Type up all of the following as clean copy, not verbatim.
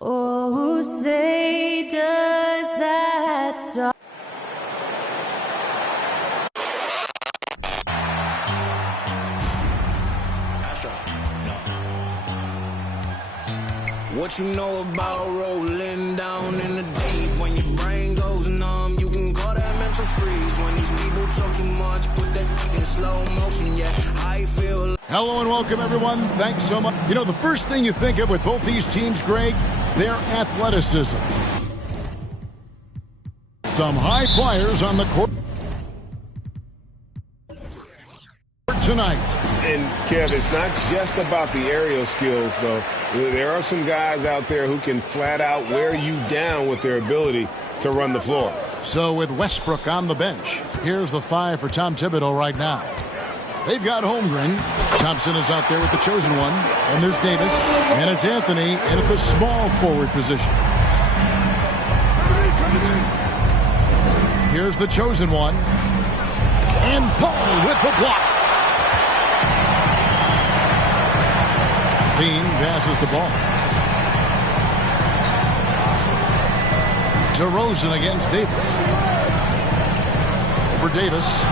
Oh, say does that song. What you know about rolling down in the deep? When your brain goes numb, you can call that mental freeze. When these people talk too much, put that in slow motion. Yeah, I feel. Hello and welcome, everyone. Thanks so much. You know, the first thing you think of with both these teams, Greg, their athleticism. Some high flyers on the court tonight. And, Kev, it's not just about the aerial skills, though. There are some guys out there who can flat out wear you down with their ability to run the floor. So with Westbrook on the bench, here's the 5 for Tom Thibodeau right now. They've got Holmgren. Thompson is out there with the chosen one. And there's Davis. And it's Anthony in at the small forward position. Here's the chosen one. And Paul with the block. Bean passes the ball. DeRozan against Davis. For Davis.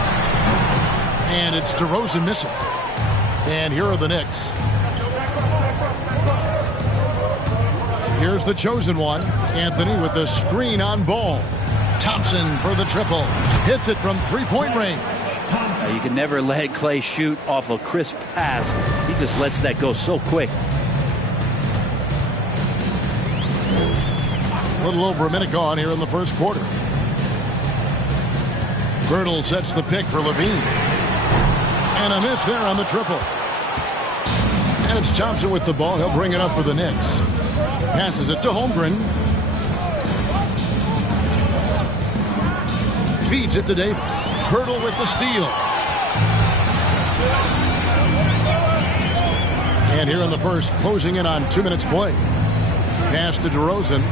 And it's DeRozan missing. And here are the Knicks. Here's the chosen one. Anthony with the screen on Ball. Thompson for the triple. Hits it from three-point range. You can never let Clay shoot off a crisp pass. He just lets that go so quick. A little over a minute gone here in the first quarter. Birtle sets the pick for Levine. And a miss there on the triple. And it's Thompson with the ball. He'll bring it up for the Knicks. Passes it to Holmgren. Feeds it to Davis. Birtle with the steal. And here in the first, closing in on 2 minutes play. Pass to DeRozan.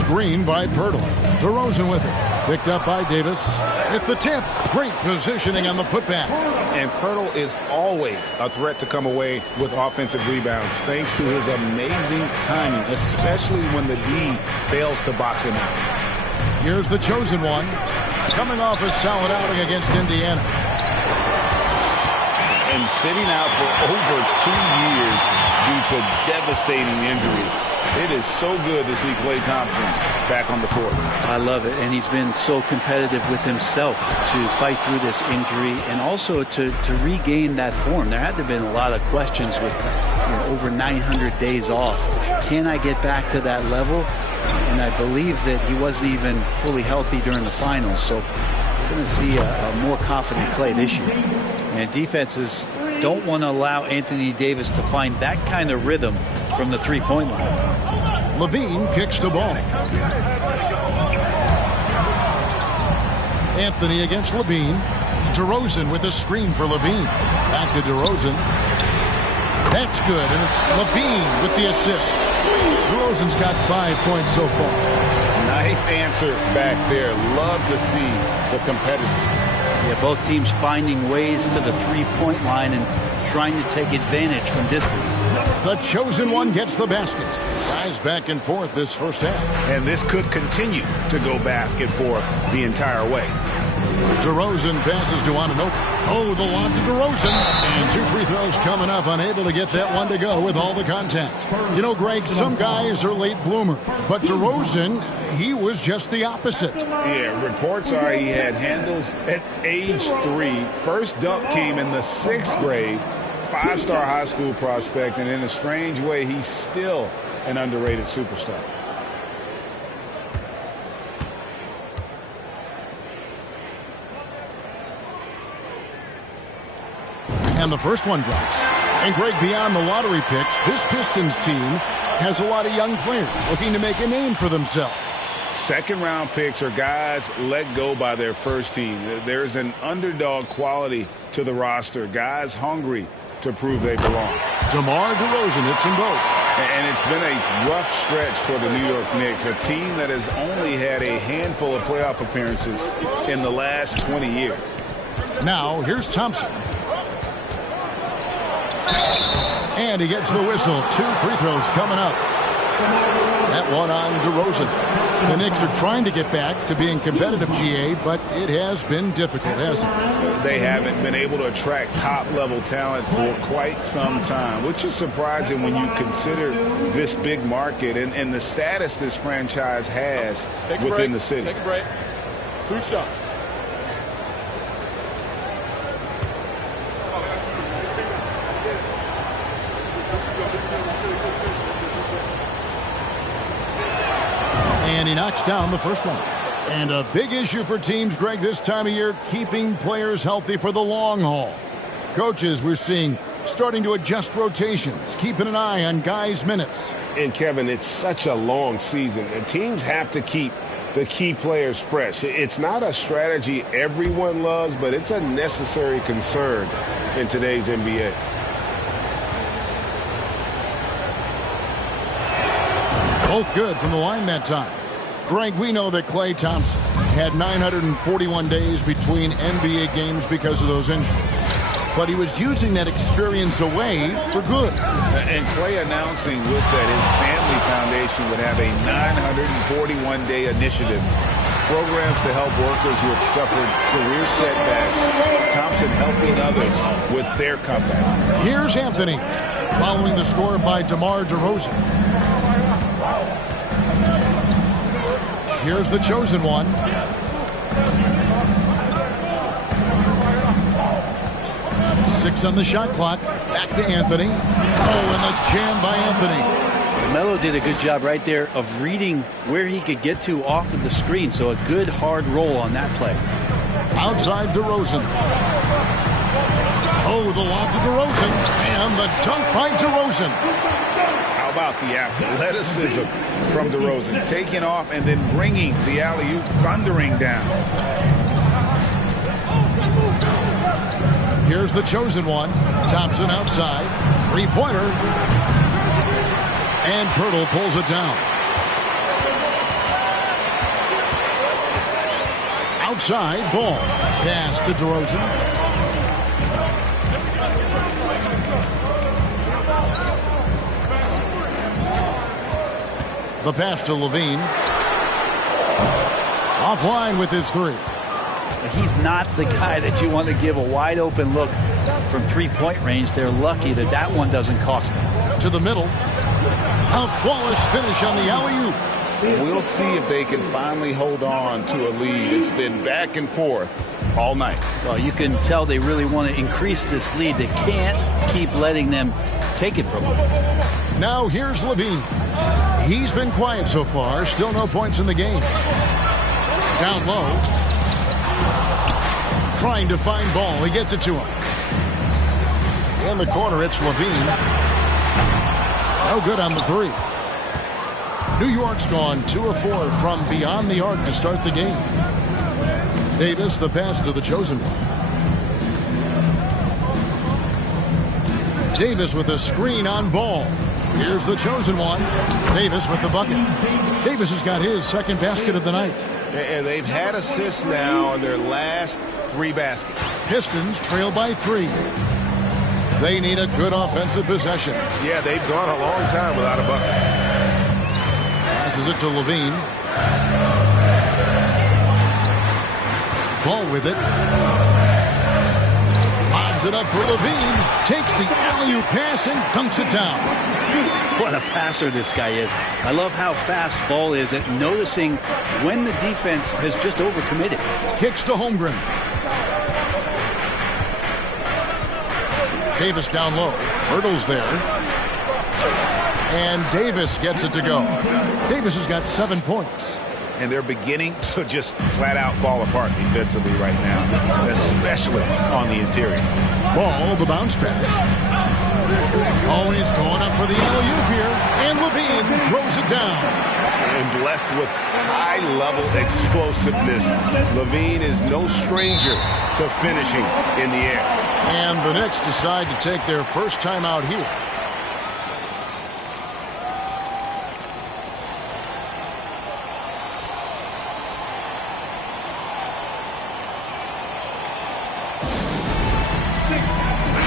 Screen by Pirtle. DeRozan with it. Picked up by Davis. At the tip. Great positioning on the putback. And Pirtle is always a threat to come away with offensive rebounds thanks to his amazing timing, especially when the D fails to box him out. Here's the chosen one. Coming off a solid outing against Indiana. And sitting out for over 2 years due to devastating injuries. It is so good to see Klay Thompson back on the court. I love it, and he's been so competitive with himself to fight through this injury and also to regain that form. There had to have been a lot of questions with over 900 days off. Can I get back to that level? And I believe that he wasn't even fully healthy during the finals, so we're going to see a more confident Klay this year. And defenses don't want to allow Anthony Davis to find that kind of rhythm from the three-point line. Levine kicks the ball. Anthony against Levine. DeRozan with a screen for Levine. Back to DeRozan. That's good, and it's Levine with the assist. DeRozan's got 5 points so far. Nice answer back there. Love to see the competitiveness. Yeah, both teams finding ways to the three-point line and trying to take advantage from distance. The chosen one gets the basket. Rise back and forth this first half. And this could continue to go back and forth the entire way. DeRozan passes to Anunoby. Oh, the lob to DeRozan. And 2 free throws coming up. Unable to get that one to go with all the contact. You know, Greg, some guys are late bloomers. But DeRozan, he was just the opposite. Yeah, reports are he had handles at age 3. First dunk came in the 6th grade. 5-star high school prospect. And in a strange way, he's still an underrated superstar. And the first one drops. And Greg, beyond the lottery picks, this Pistons team has a lot of young players looking to make a name for themselves. Second-round picks are guys let go by their first team. There's an underdog quality to the roster. Guys hungry to prove they belong. DeMar DeRozan hits them both. And it's been a rough stretch for the New York Knicks, a team that has only had a handful of playoff appearances in the last 20 years. Now, here's Thompson. And he gets the whistle. 2 free throws coming up. That one on DeRozan. The Knicks are trying to get back to being competitive, GA, but it has been difficult, hasn't it? They haven't been able to attract top-level talent for quite some time, which is surprising when you consider this big market and the status this franchise has within the city. Take a break. 2 shots. And he knocks down the first one. And a big issue for teams, Greg, this time of year, keeping players healthy for the long haul. Coaches, we're seeing, starting to adjust rotations, keeping an eye on guys' minutes. And, Kevin, it's such a long season, and teams have to keep the key players fresh. It's not a strategy everyone loves, but it's a necessary concern in today's NBA. Both good from the line that time. Greg, we know that Klay Thompson had 941 days between NBA games because of those injuries. But he was using that experience away for good. And Klay announcing with that his family foundation would have a 941-day initiative. Programs to help workers who have suffered career setbacks. Thompson helping others with their comeback. Here's Anthony following the score by DeMar DeRozan. Here's the chosen one. Six on the shot clock. Back to Anthony. Oh, and the jam by Anthony. Melo did a good job right there of reading where he could get to off of the screen. So a good hard roll on that play. Outside DeRozan. Oh, the lob to DeRozan. And the dunk by DeRozan. How about the athleticism from DeRozan? Taking off and then bringing the alley-oop thundering down. Here's the chosen one. Thompson outside. Three-pointer. And Pirtle pulls it down. Outside, ball. Pass to DeRozan. The pass to Levine. Offline with his three. He's not the guy that you want to give a wide open look from three-point range. They're lucky that that one doesn't cost them. To the middle. A flawless finish on the alley-oop. We'll see if they can finally hold on to a lead. It's been back and forth all night. Well, you can tell they really want to increase this lead. They can't keep letting them take it from them. Now here's Levine. He's been quiet so far. Still no points in the game. Down low. Trying to find ball. He gets it to him. In the corner, it's Levine. No good on the three. New York's gone 2 of 4 from beyond the arc to start the game. Davis, the pass to the chosen one. Davis with a screen on ball. Here's the chosen one. Davis with the bucket. Davis has got his second basket of the night. And they've had assists now on their last 3 baskets. Pistons trail by 3. They need a good offensive possession. Yeah, they've gone a long time without a bucket. Passes it to Levine. Ball with it. Lobs it up for Levine. Takes the alley-oop pass and dunks it down. What a passer this guy is. I love how fast Ball is at noticing when the defense has just overcommitted. Kicks to Holmgren. Davis down low. Hurdles there. And Davis gets it to go. Davis has got 7 points. And they're beginning to just flat out fall apart defensively right now, especially on the interior. Ball, the bounce pass. Always going up for the alley-oop here. And Levine throws it down. And blessed with high-level explosiveness. Levine is no stranger to finishing in the air. And the Knicks decide to take their first time out here.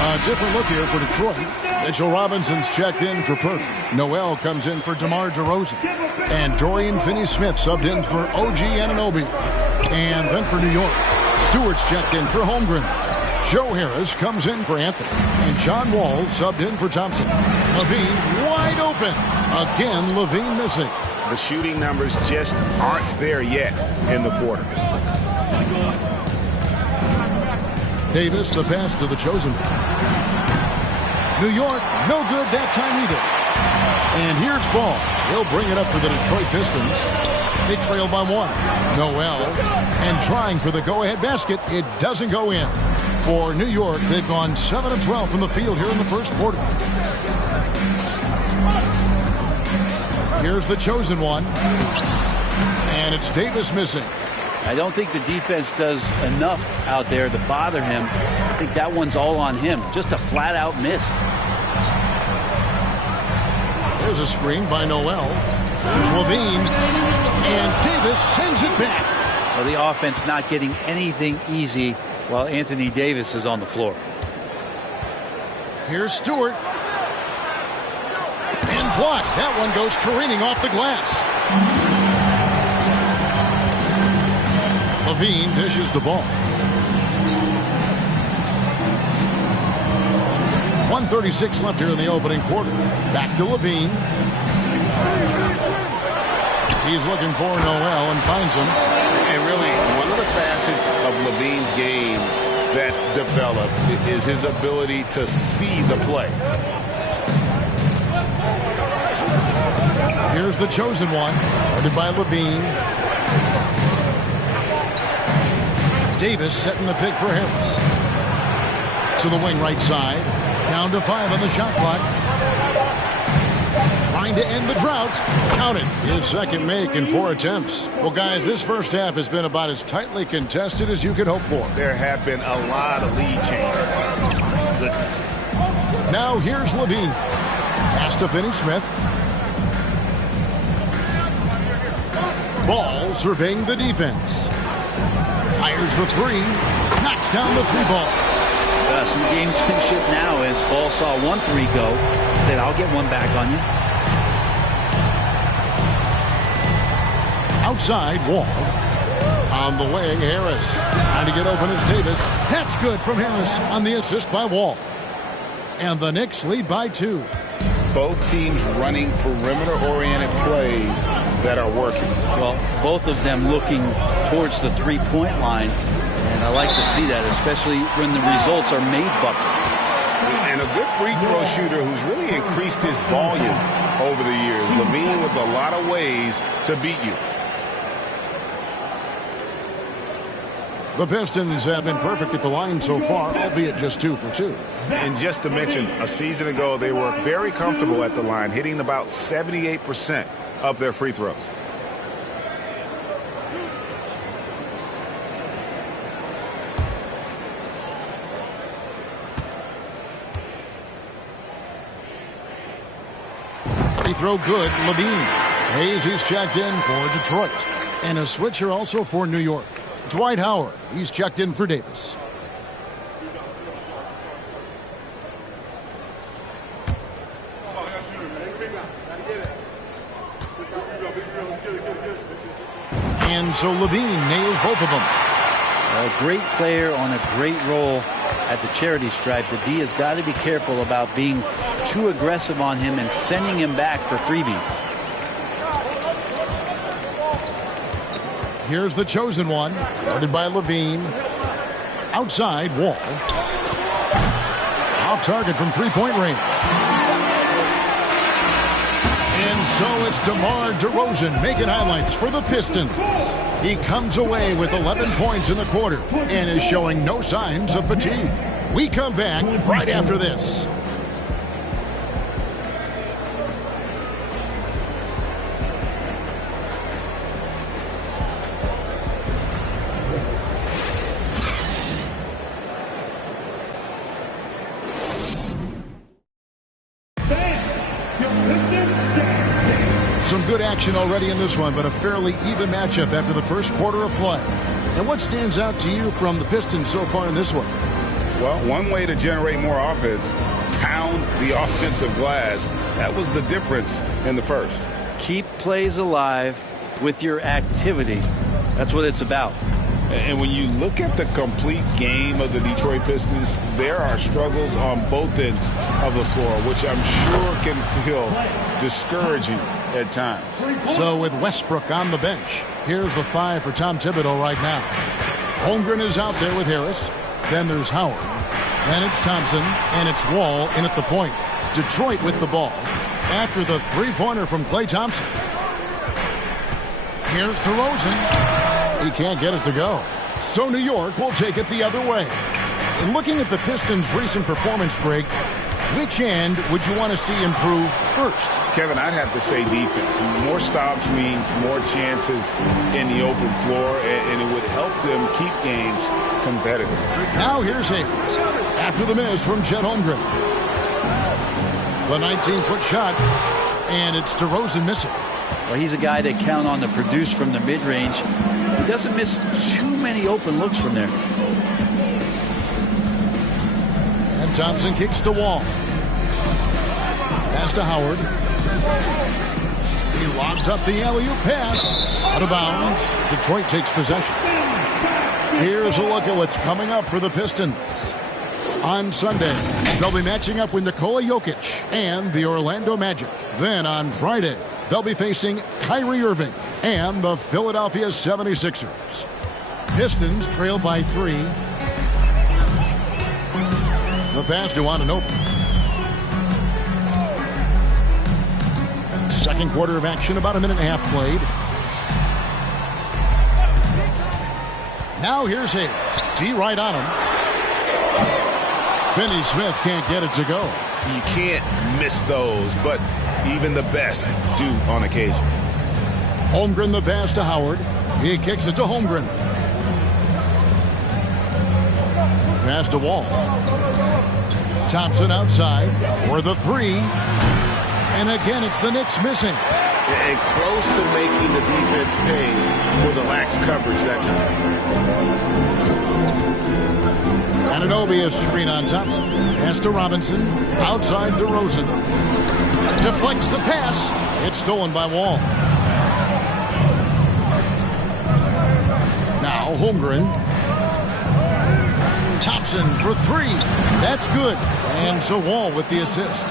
A different look here for Detroit. Mitchell Robinson's checked in for Perk. Noel comes in for DeMar DeRozan. And Dorian Finney-Smith subbed in for OG Anunoby. And then for New York, Stewart's checked in for Holmgren. Joe Harris comes in for Anthony. And John Wall subbed in for Thompson. Levine wide open. Again, Levine missing. The shooting numbers just aren't there yet in the quarter. Davis, the pass to the chosen one. New York, no good that time either. And here's Ball. He'll bring it up for the Detroit Pistons. They trail by 1. Noel, and trying for the go-ahead basket. It doesn't go in. For New York, they've gone 7 of 12 from the field here in the first quarter. Here's the chosen one. And it's Davis missing. I don't think the defense does enough out there to bother him. I think that one's all on him. Just a flat-out miss. There's a screen by Noel. There's Levine. And Davis sends it back. Well, the offense not getting anything easy while Anthony Davis is on the floor. Here's Stewart. And blocked. That one goes careening off the glass. Levine dishes the ball. 1:36 left here in the opening quarter. Back to Levine. He's looking for Noel and finds him. And really, one of the facets of Levine's game that's developed is his ability to see the play. Here's the chosen one. Guarded by Levine. Davis setting the pick for Harris. To the wing right side. Down to 5 on the shot clock. Trying to end the drought. Counted. His second make in 4 attempts. Well, guys, this first half has been about as tightly contested as you could hope for. There have been a lot of lead changes. Goodness. Now here's Levine. Pass to Finney-Smith. Ball surveying the defense. Fires the 3. Knocks down the 3-ball. Some gamesmanship now as Ball saw 1 3 go. Said, I'll get one back on you. Outside, Wall. On the wing, Harris. Trying to get open is Davis. That's good from Harris on the assist by Wall. And the Knicks lead by 2. Both teams running perimeter-oriented plays that are working. Well, both of them looking towards the 3-point line. And I like to see that, especially when the results are made buckets. And a good free throw shooter who's really increased his volume over the years. Levine with a lot of ways to beat you. The Pistons have been perfect at the line so far, albeit just 2 for 2. And just to mention, a season ago, they were very comfortable at the line, hitting about 78% of their free throws. Free throw good, Levine. Hayes is checked in for Detroit. And a switch here also for New York. Dwight Howard, he's checked in for Davis. And so Levine nails both of them. A great player on a great role at the charity stripe. The D has got to be careful about being too aggressive on him and sending him back for freebies. Here's the chosen one, guarded by Levine. Outside, Wall. Off target from 3-point range. And so it's DeMar DeRozan making highlights for the Pistons. He comes away with 11 points in the quarter and is showing no signs of fatigue. We come back right after this. Some good action already in this one, but a fairly even matchup after the first quarter of play. And what stands out to you from the Pistons so far in this one? Well, one way to generate more offense, pound the offensive glass. That was the difference in the first. Keep plays alive with your activity. That's what it's about. And when you look at the complete game of the Detroit Pistons, there are struggles on both ends of the floor, which I'm sure can feel discouraging at times. So with Westbrook on the bench, here's the 5 for Tom Thibodeau right now. Holmgren is out there with Harris. Then there's Howard. Then it's Thompson, and it's Wall in at the point. Detroit with the ball after the three-pointer from Klay Thompson. Here's DeRozan. He can't get it to go. So New York will take it the other way. And looking at the Pistons' recent performance, Greg, which end would you want to see improve first? Kevin, I'd have to say defense. More stops means more chances in the open floor, and it would help them keep games competitive. Now here's Hayes after the miss from Chet Holmgren. The 19-foot shot, and it's DeRozan missing. Well, he's a guy they count on to produce from the mid-range. He doesn't miss too many open looks from there. And Thompson kicks to Wall. Pass to Howard. He lobs up the alley-oop pass. Out of bounds. Detroit takes possession. Here's a look at what's coming up for the Pistons. On Sunday, they'll be matching up with Nikola Jokic and the Orlando Magic. Then on Friday, they'll be facing Kyrie Irving and the Philadelphia 76ers. Pistons trail by 3. The pass to Anunoby. Second quarter of action, about a minute and a half played. Now here's Hayes. D right on him. Finney-Smith can't get it to go. You can't miss those, but even the best do on occasion. Holmgren the pass to Howard. He kicks it to Holmgren. Pass to Wall. Thompson outside for the 3. And again, it's the Knicks missing. And close to making the defense pay for the lax coverage that time. Anunoby a screen on Thompson. Pass to Robinson. Outside DeRozan. Deflects the pass. It's stolen by Wall. Now Holmgren. Thompson for 3. That's good. And so Wall with the assist.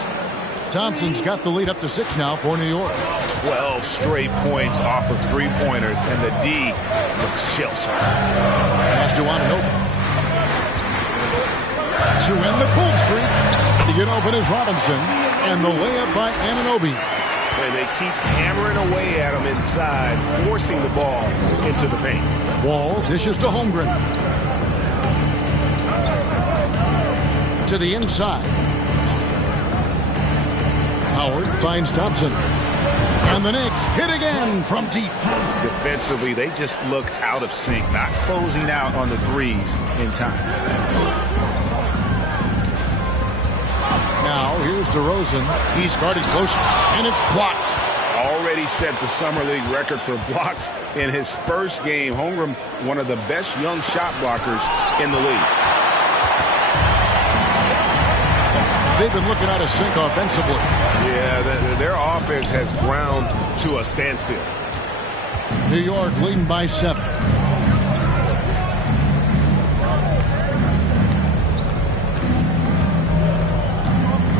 Thompson's got the lead up to 6 now for New York. 12 straight points off of three-pointers, and the D looks shell-shocked. Pass to Anunoby. To end the cold streak. To get open is Robinson. And the layup by Anunoby. And they keep hammering away at him inside, forcing the ball into the paint. Wall dishes to Holmgren. To the inside. Howard finds Thompson. And the Knicks hit again from deep. Defensively, they just look out of sync, not closing out on the threes in time. Now here's DeRozan. He's guarded closer, and it's blocked. Already set the Summer League record for blocks in his first game. Holmgren, one of the best young shot blockers in the league. They've been looking out of sync offensively. Yeah, their offense has ground to a standstill. New York leading by 7.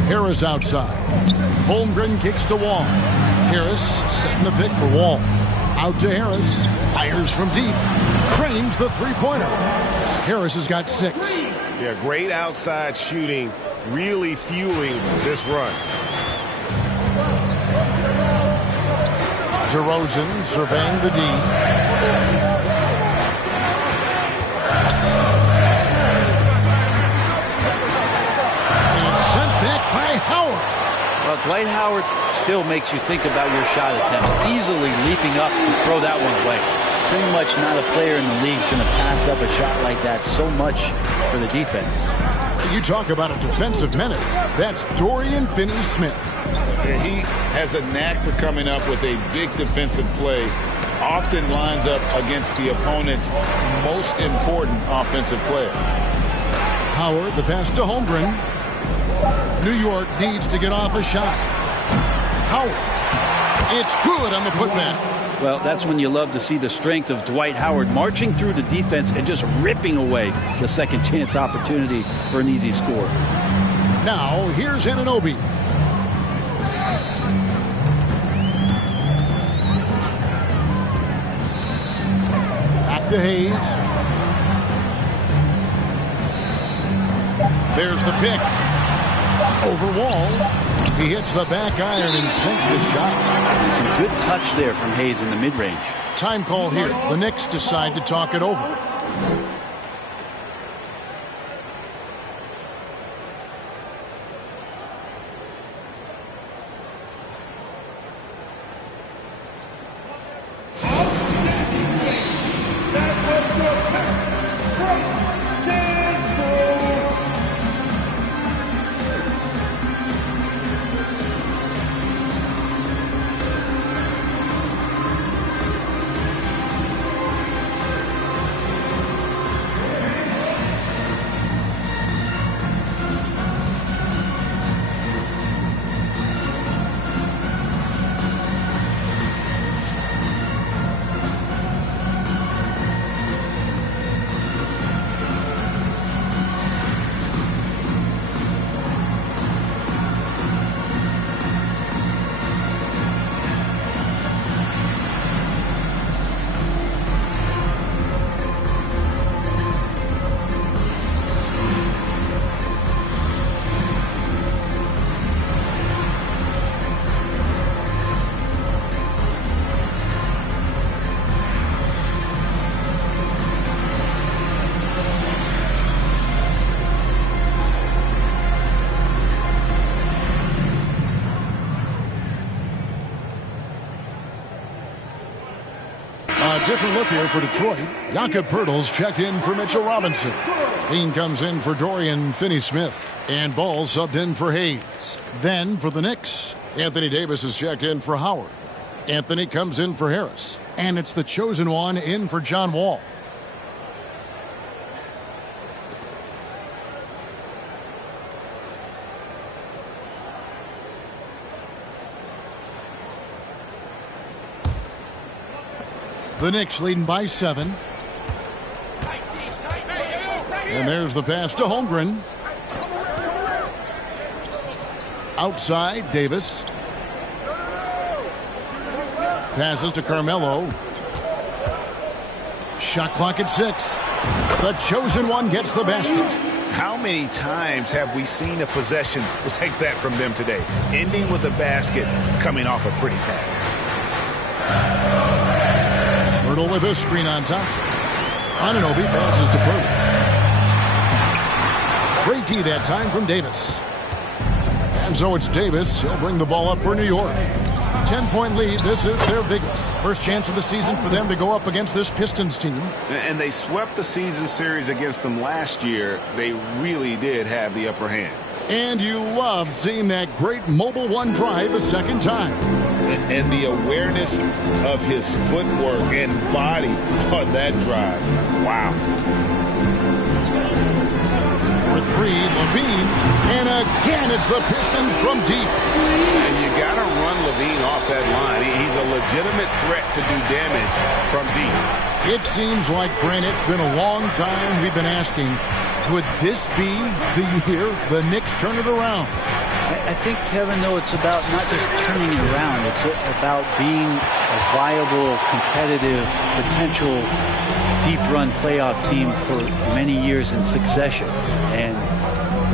Harris outside. Holmgren kicks to Wall. Harris setting the pick for Wall. Out to Harris. Fires from deep. Cranes the three-pointer. Harris has got 6. Yeah, great outside shooting, really fueling this run. DeRozan surveying the D. And sent back by Howard. Well, Dwight Howard still makes you think about your shot attempts, easily leaping up to throw that one away. Pretty much not a player in the league is going to pass up a shot like that so much for the defense. You talk about a defensive menace. That's Dorian Finney-Smith. He has a knack for coming up with a big defensive play often lines up against the opponent's most important offensive player. Howard, the pass to Holmgren. New York needs to get off a shot. Howard. It's good on the putback. Well, that's when you love to see the strength of Dwight Howard marching through the defense and just ripping away the second chance opportunity for an easy score. Now, here's Anunoby. Back to Hayes. There's the pick. Over Wall. He hits the back iron and sinks the shot. There's some good touch there from Hayes in the mid-range. Time call here. The Knicks decide to talk it over. Different look here for Detroit. Jakob Poeltl's checked in for Mitchell Robinson. Dean comes in for Dorian Finney-Smith. And Ball subbed in for Hayes. Then for the Knicks, Anthony Davis is checked in for Howard. Anthony comes in for Harris. And it's the chosen one in for John Wall. The Knicks leading by 7. And there's the pass to Holmgren. Outside, Davis. Passes to Carmelo. Shot clock at 6. The chosen one gets the basket. How many times have we seen a possession like that from them today? Ending with a basket, coming off a pretty pass. Poeltl with a screen on Thompson. Anunoby passes to Poeltl. Great D that time from Davis. And so it's Davis. He'll bring the ball up for New York. 10-point lead. This is their biggest. First chance of the season for them to go up against this Pistons team. And they swept the season series against them last year. They really did have the upper hand. And you love seeing that great mobile one drive a second time. And the awareness of his footwork and body on that drive. Wow. For 3, Levine. And again, it's the Pistons from deep. And you got to run Levine off that line. He's a legitimate threat to do damage from deep. It seems like, Brent, it's been a long time we've been asking, would this be the year the Knicks turn it around? I think, Kevin, though, it's about not just turning it around. It's about being a viable, competitive, potential deep-run playoff team for many years in succession. And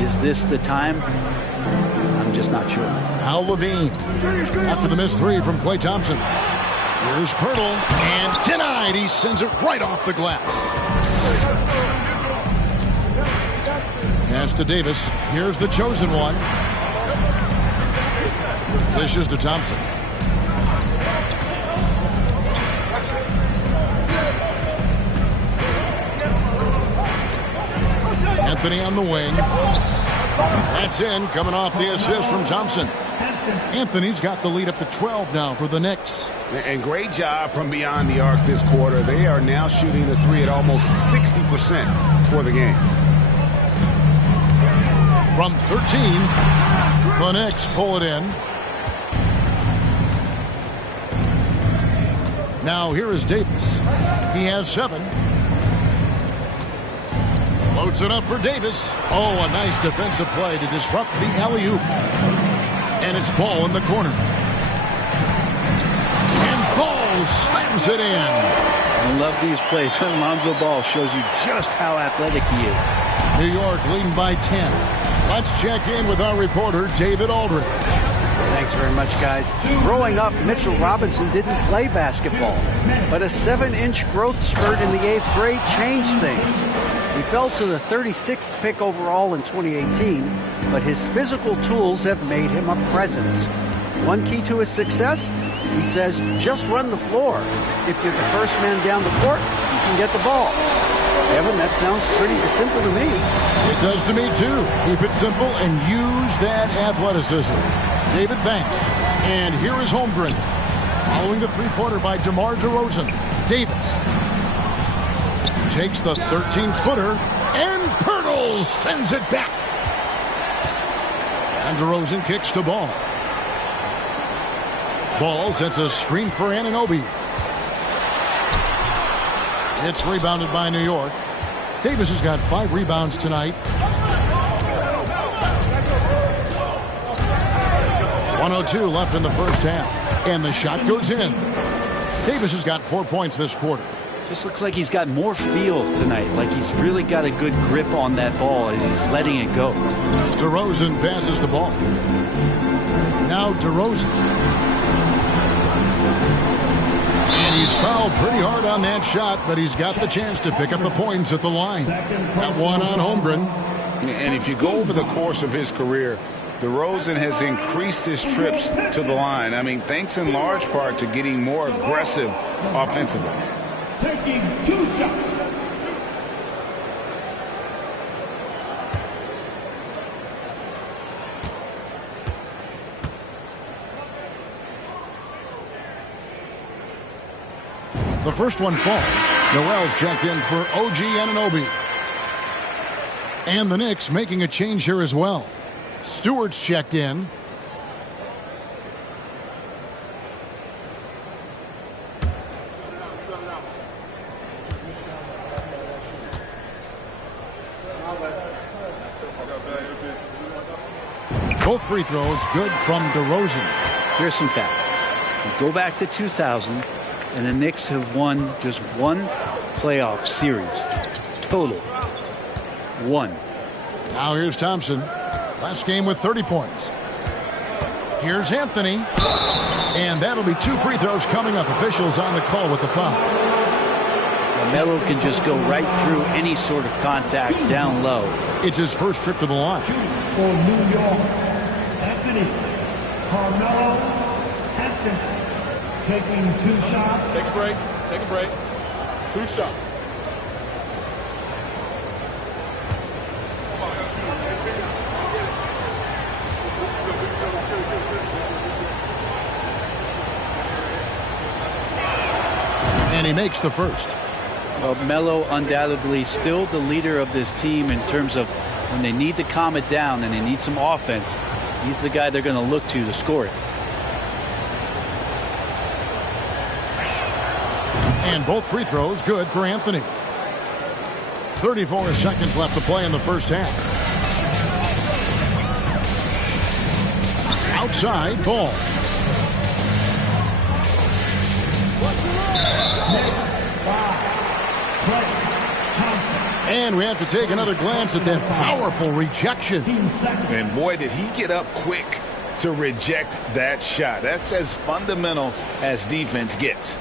is this the time? I'm just not sure. Al Levine after the missed 3 from Klay Thompson. Here's Poeltl, and denied. He sends it right off the glass. Pass to Davis. Here's the chosen one. Dishes to Thompson. Anthony on the wing. That's in, coming off the assist from Thompson. Anthony's got the lead up to 12 now for the Knicks. And great job from beyond the arc this quarter. They are now shooting the three at almost 60% for the game. From 13, the Knicks pull it in. Now here is Davis. He has 7. Loads it up for Davis. Oh, a nice defensive play to disrupt the alley-oop. And it's Ball in the corner. And Ball slams it in. I love these plays when Lonzo Ball shows you just how athletic he is. New York leading by 10. Let's check in with our reporter, David Aldridge. Thanks very much, guys. Growing up, Mitchell Robinson didn't play basketball, but a 7-inch growth spurt in the 8th grade changed things. He fell to the 36th pick overall in 2018, but his physical tools have made him a presence. One key to his success? He says, just run the floor. If you're the first man down the court, you can get the ball. Evan, that sounds pretty simple to me. It does to me, too. Keep it simple and use that athleticism. David, thanks. And here is Holmgren. Following the three-pointer by DeMar DeRozan. Davis takes the 13-footer, and Pirtle sends it back. And DeRozan kicks to Ball. Ball sets a screen for Anunoby. It's rebounded by New York. Davis has got 5 rebounds tonight. 1:02 left in the first half. And the shot goes in. Davis has got 4 points this quarter. Just looks like he's got more feel tonight. Like he's really got a good grip on that ball as he's letting it go. DeRozan passes the ball. Now DeRozan. And he's fouled pretty hard on that shot, but he's got the chance to pick up the points at the line. That one on Holmgren. And if you go over the course of his career, DeRozan has increased his trips to the line. I mean, thanks in large part to getting more aggressive offensively. Taking 2 shots. The first one falls. Noel's checked in for OG Anunoby. And the Knicks making a change here as well. Stewart's checked in. Both free throws good from DeRozan. Here's some facts. You go back to 2000, and the Knicks have won just 1 playoff series. Total. 1. Now here's Thompson. Last game with 30 points. Here's Anthony. And that'll be 2 free throws coming up. Officials on the call with the foul. Melo can just go right through any sort of contact down low. It's his first trip to the line. For New York, Anthony. Carmelo Anthony. Taking 2 shots. Take a break. Take a break. 2 shots. And he makes the first. Well, Melo undoubtedly still the leader of this team in terms of when they need to calm it down and they need some offense. He's the guy they're going to look to score it. And both free throws good for Anthony. 34 seconds left to play in the first half. Outside Ball. And we have to take another glance at that powerful rejection. And boy, did he get up quick to reject that shot. That's as fundamental as defense gets.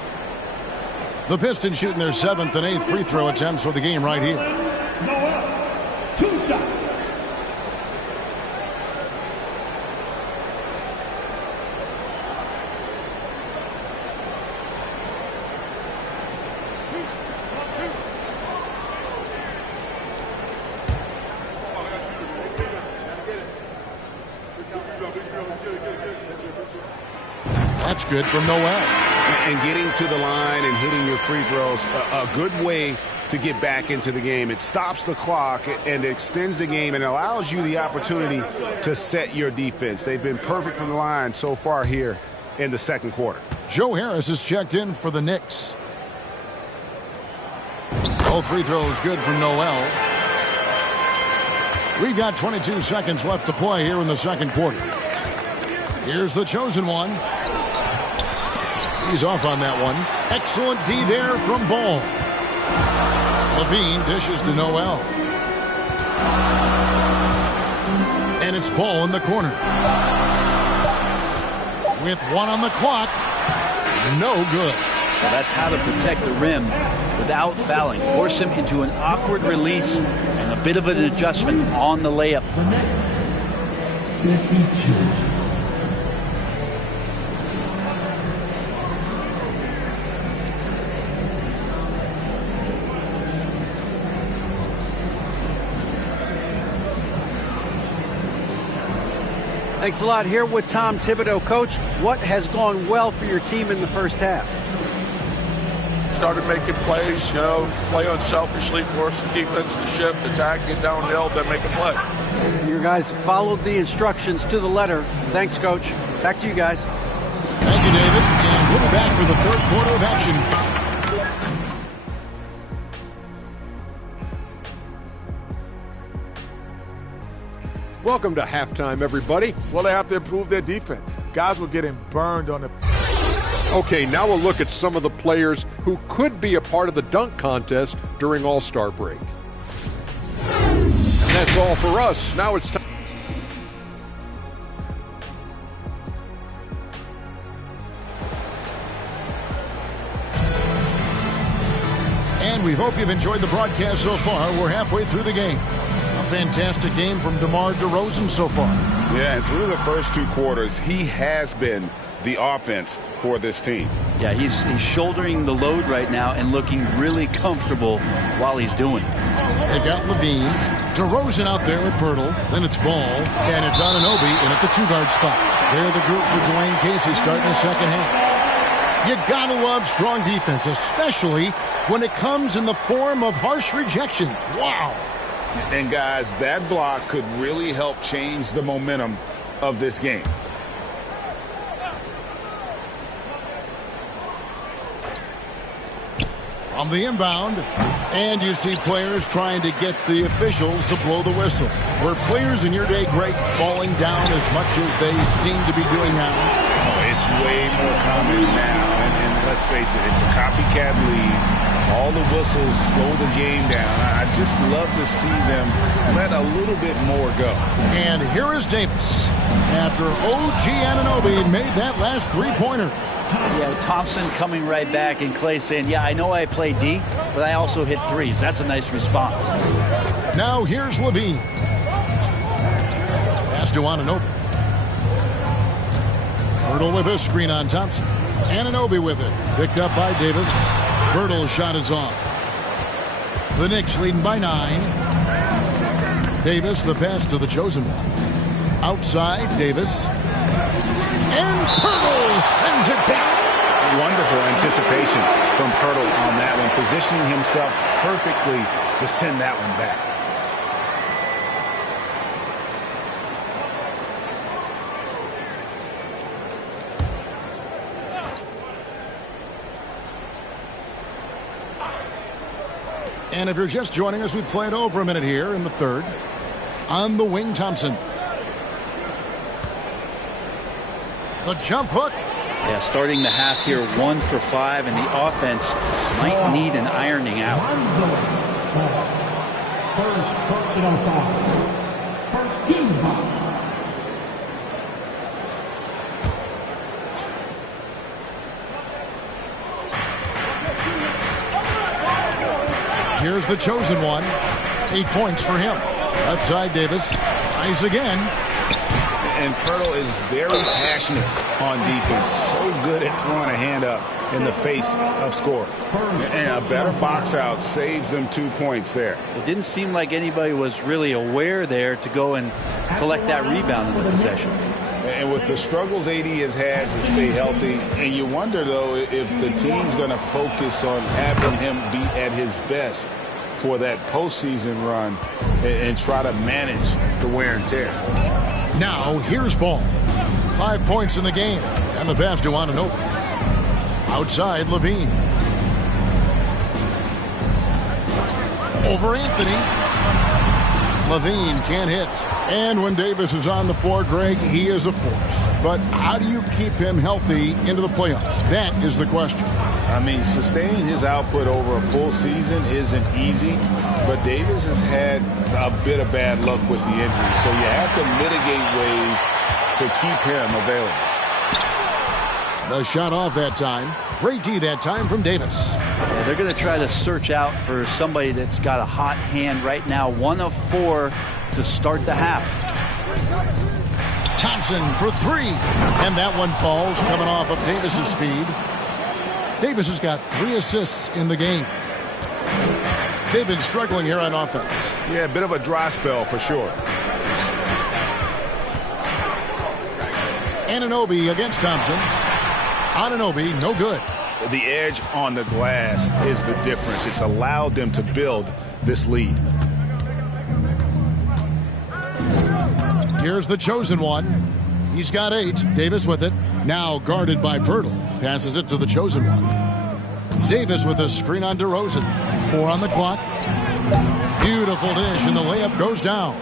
The Pistons shooting their 7th and 8th free throw attempts for the game right here. Noel, 2 shots. That's good from Noel. And getting to the line and hitting your free throws, a good way to get back into the game. It stops the clock and extends the game and allows you the opportunity to set your defense. They've been perfect from the line so far here in the second quarter. Joe Harris is checked in for the Knicks. All free throws good from Noel. We've got 22 seconds left to play here in the second quarter. Here's the chosen one. He's off on that one. Excellent D there from Ball. Levine dishes to Noel. And it's Ball in the corner. With one on the clock. No good. Well, that's how to protect the rim without fouling. Force him into an awkward release and a bit of an adjustment on the layup. 52. Thanks a lot. Here with Tom Thibodeau. Coach, what has gone well for your team in the first half? Started making plays, play unselfishly, force the defense to shift, attack, get downhill, then make a play. Your guys followed the instructions to the letter. Thanks, Coach. Back to you guys. Thank you, David. And we'll be back for the third quarter of action. Welcome to halftime, everybody. Well, they have to improve their defense. Guys were getting burned on the... Okay, now we'll look at some of the players who could be a part of the dunk contest during All-Star break. And that's all for us. Now it's time. And we hope you've enjoyed the broadcast so far. We're halfway through the game. A fantastic game from DeMar DeRozan so far. Yeah, and through the first two quarters, he has been the offense for this team. Yeah, he's shouldering the load right now and looking really comfortable while he's doing it. They got Levine. DeRozan out there with Pirtle. Then it's Ball. And it's Anunoby in at the two-guard spot. They're the group for Dwayne Casey starting the second half. You gotta love strong defense, especially when it comes in the form of harsh rejections. Wow. And guys, that block could really help change the momentum of this game. From the inbound, and you see players trying to get the officials to blow the whistle. Were players in your day, Greg, falling down as much as they seem to be doing now? It's way more common now, and let's face it, it's a copycat league. All the whistles slow the game down. I just love to see them let a little bit more go. And here is Davis after OG Anunoby made that last three-pointer. Yeah, Thompson coming right back and Clay saying, yeah, I know I play D, but I also hit threes. That's a nice response. Now here's Levine. Pass to Anunoby. Pirtle with a screen on Thompson. Anunoby with it. Picked up by Davis. Pirtle's shot is off. The Knicks leading by 9. Davis, the pass to the chosen one. Outside, Davis. And Pirtle sends it back. Wonderful anticipation from Pirtle on that one, positioning himself perfectly to send that one back. And if you're just joining us, we played over a minute here in the third. On the wing, Thompson. The jump hook. Yeah, starting the half here 1 for 5, and the offense might need an ironing out. First personal foul. First team foul. Here's the chosen one. 8 points for him. Left side, Davis tries again. And Pirtle is very passionate on defense. So good at throwing a hand up in the face of score. And a better box out saves them 2 points there. It didn't seem like anybody was really aware there to go and collect that rebound in the possession. And with the struggles AD has had to stay healthy, and you wonder, though, if the team's going to focus on having him be at his best for that postseason run and try to manage the wear and tear. Now, here's ball. 5 points in the game, and the pass to Anunoby. Outside, Levine. Over Anthony. Levine can't hit. And when Davis is on the floor, Greg, he is a force. But how do you keep him healthy into the playoffs? That is the question. I mean, sustaining his output over a full season isn't easy, but Davis has had a bit of bad luck with the injury, so you have to mitigate ways to keep him available. The shot off that time. Great D that time from Davis. Yeah, they're going to try to search out for somebody that's got a hot hand right now. 1 of 4 to start the half. Thompson for 3. And that one falls, coming off of Davis's feed. Davis has got 3 assists in the game. They've been struggling here on offense. Yeah, a bit of a dry spell for sure. Anunoby against Thompson. Anunoby, no good. The edge on the glass is the difference. It's allowed them to build this lead. Here's the chosen one. He's got 8. Davis with it. Now guarded by Virtle. Passes it to the chosen one. Davis with a screen on DeRozan. 4 on the clock. Beautiful dish, and the layup goes down.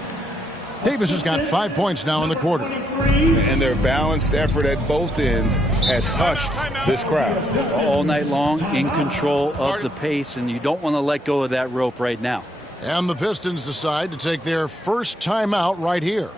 Davis has got 5 points now in the quarter. And their balanced effort at both ends has hushed this crowd. All night long, in control of the pace, and you don't want to let go of that rope right now. And the Pistons decide to take their first timeout right here.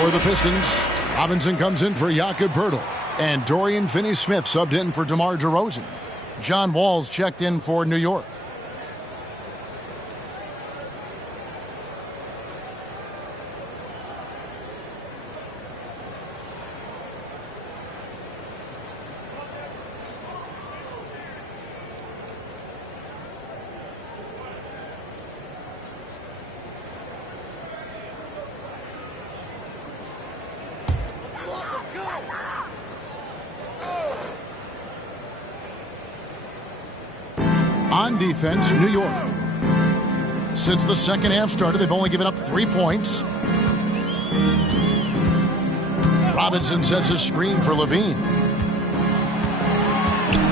For the Pistons, Robinson comes in for Jakob Poeltl, and Dorian Finney-Smith subbed in for DeMar DeRozan. John Wall's checked in for New York. On defense, New York. Since the second half started, they've only given up 3 points. Robinson sets a screen for Levine.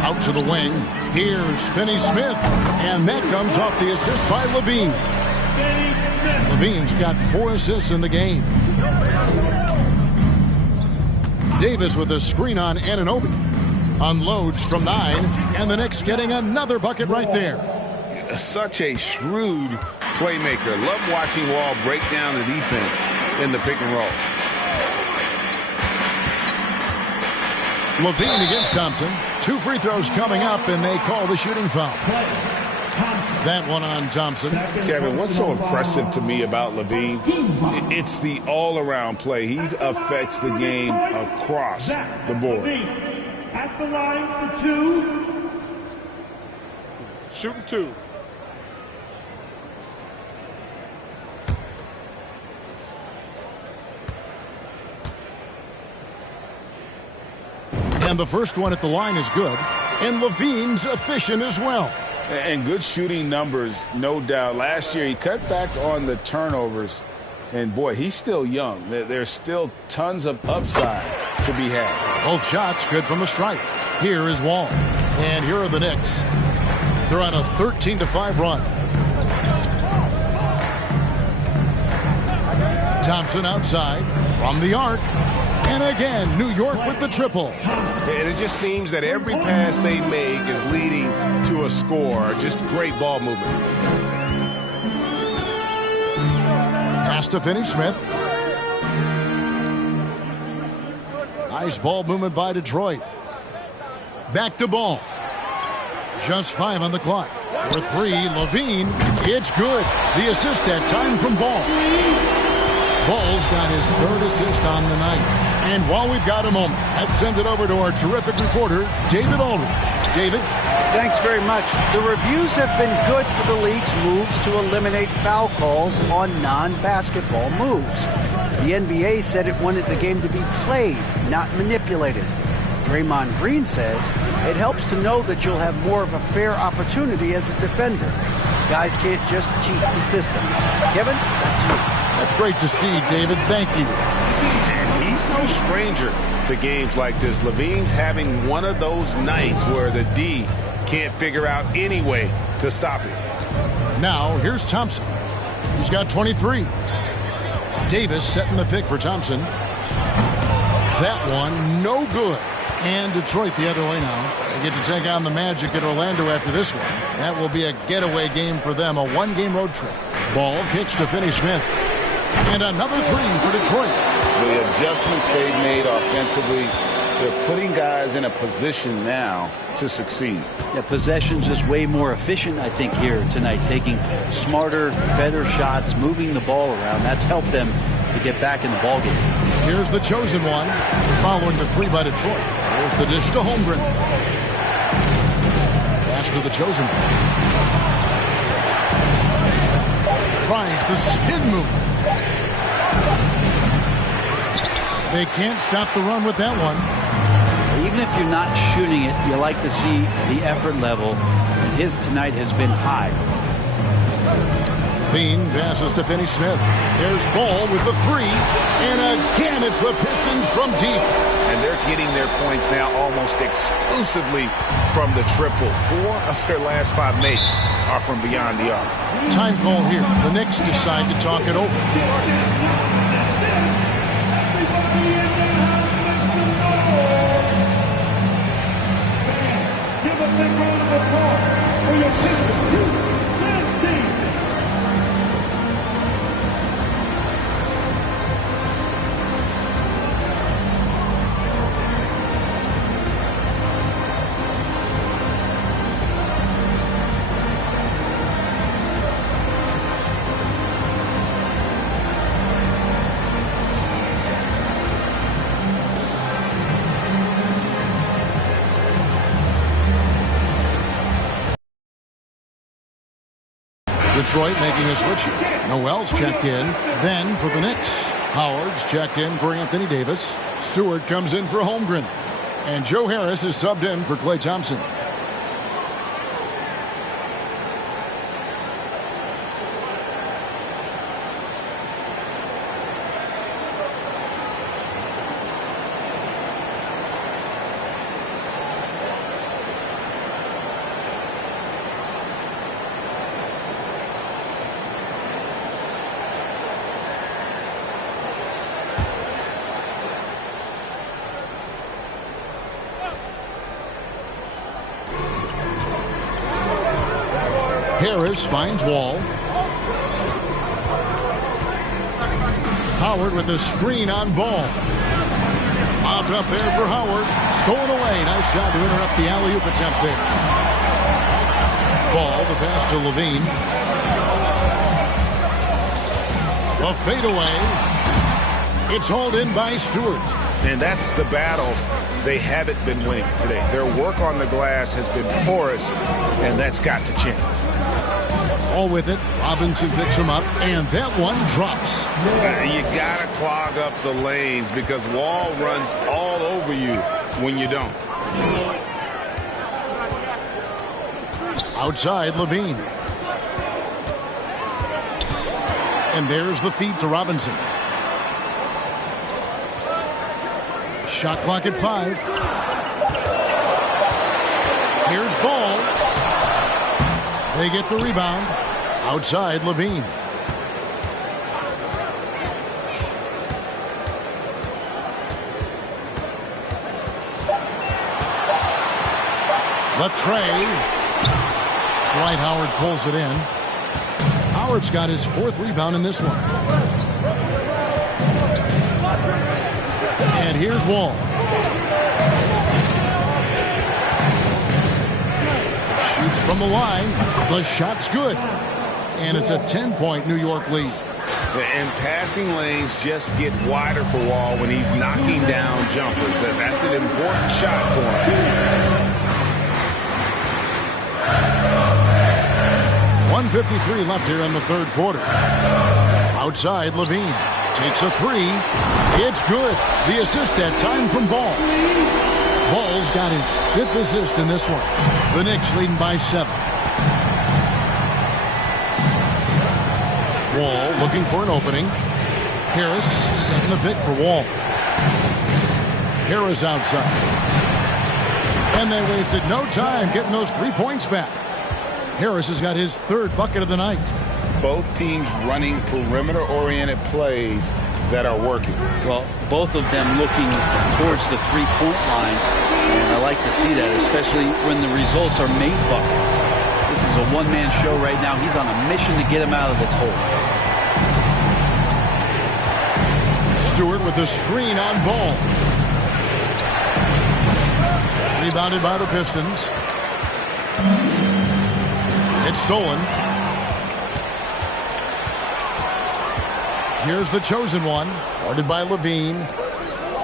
Out to the wing. Here's Finney-Smith. And that comes off the assist by Levine. Levine's got 4 assists in the game. Davis with a screen on Anunoby. Unloads from 9, and the Knicks getting another bucket right there. Such a shrewd playmaker. Love watching Wall break down the defense in the pick and roll. Levine against Thompson. 2 free throws coming up, and they call the shooting foul. That one on Thompson. Kevin, what's so impressive to me about Levine? It's the all-around play. He affects the game across the board. At the line for 2. Shooting 2. And the first one at the line is good. And Levine's efficient as well. And good shooting numbers, no doubt. Last year, he cut back on the turnovers. And, boy, he's still young. There's still tons of upside to be had. Both shots good from the stripe. Here is Wall. And here are the Knicks. They're on a 13-5 run. Thompson outside from the arc. And again, New York with the triple. And it just seems that every pass they make is leading to a score. Just great ball movement. Pass to Finney-Smith. Nice ball movement by Detroit. Back to Ball. Just 5 on the clock. For 3, Levine. It's good. The assist that time from Ball. Ball's got his 3rd assist on the night. And while we've got a moment, let's send it over to our terrific reporter, David Aldridge. David? Thanks very much. The reviews have been good for the league's moves to eliminate foul calls on non-basketball moves. The NBA said it wanted the game to be played, not manipulated. Draymond Green says it helps to know that you'll have more of a fair opportunity as a defender. Guys can't just cheat the system. Kevin, that's you. That's great to see, David. Thank you. And he's no stranger to games like this. Levine's having one of those nights where the D can't figure out any way to stop him. Now, here's Thompson. He's got 23. Davis setting the pick for Thompson. That one, no good. And Detroit the other way now. They get to take on the Magic at Orlando after this one. That will be a getaway game for them, a one-game road trip. Ball kicks to Finney-Smith. And another 3 for Detroit. The adjustments they've made offensively, they're putting guys in a position now to succeed. Yeah, possession's just way more efficient, I think, here tonight. Taking smarter, better shots, moving the ball around. That's helped them to get back in the ballgame. Here's the chosen one, following the 3 by Detroit. There's the dish to Holmgren. Pass to the chosen one. Tries the spin move. They can't stop the run with that one. Even if you're not shooting it, you like to see the effort level. And his tonight has been high. Bean passes to Finney-Smith. There's Ball with the 3. And again, it's the Pistons from deep. And they're getting their points now almost exclusively from the triple. 4 of their last 5 makes are from beyond the arc. Time call here. The Knicks decide to talk it over. Give a big round of applause for your Pistons Youth team. Detroit making a switch here. Noel's checked in. Then for the Knicks, Howard's checked in for Anthony Davis. Stewart comes in for Holmgren. And Joe Harris is subbed in for Klay Thompson. Harris finds Wall. Howard with a screen on Ball. Popped up there for Howard. Stolen away. Nice job to interrupt the alley-oop attempt there. Ball, the pass to Levine. A fadeaway. It's hauled in by Stewart. And that's the battle they haven't been winning today. Their work on the glass has been porous, and that's got to change. All with it. Robinson picks him up, and that one drops. You got to clog up the lanes because Wall runs all over you when you don't. Outside, Levine. And there's the feed to Robinson. Shot clock at 5. Here's Ball. They get the rebound. Outside, Levine. Latrey. Dwight Howard pulls it in. Howard's got his 4th rebound in this one. And here's Wall. Shoots from the line. The shot's good. And it's a 10-point New York lead. And passing lanes just get wider for Wall when he's knocking down jumpers. That's an important shot for him. 1:53 left here in the 3rd quarter. Outside, Levine takes a 3. It's good. The assist that time from Ball. Ball's got his 5th assist in this one. The Knicks leading by 7. Wall looking for an opening. Harris setting the pick for Wall. Harris outside. And they wasted no time getting those 3 points back. Harris has got his 3rd bucket of the night. Both teams running perimeter-oriented plays that are working. Well, both of them looking towards the 3-point line. And I like to see that, especially when the results are made buckets. This is a one-man show right now. He's on a mission to get him out of this hole. Stewart with the screen on Ball. Rebounded by the Pistons. It's stolen. Here's the chosen one. Guarded by Levine.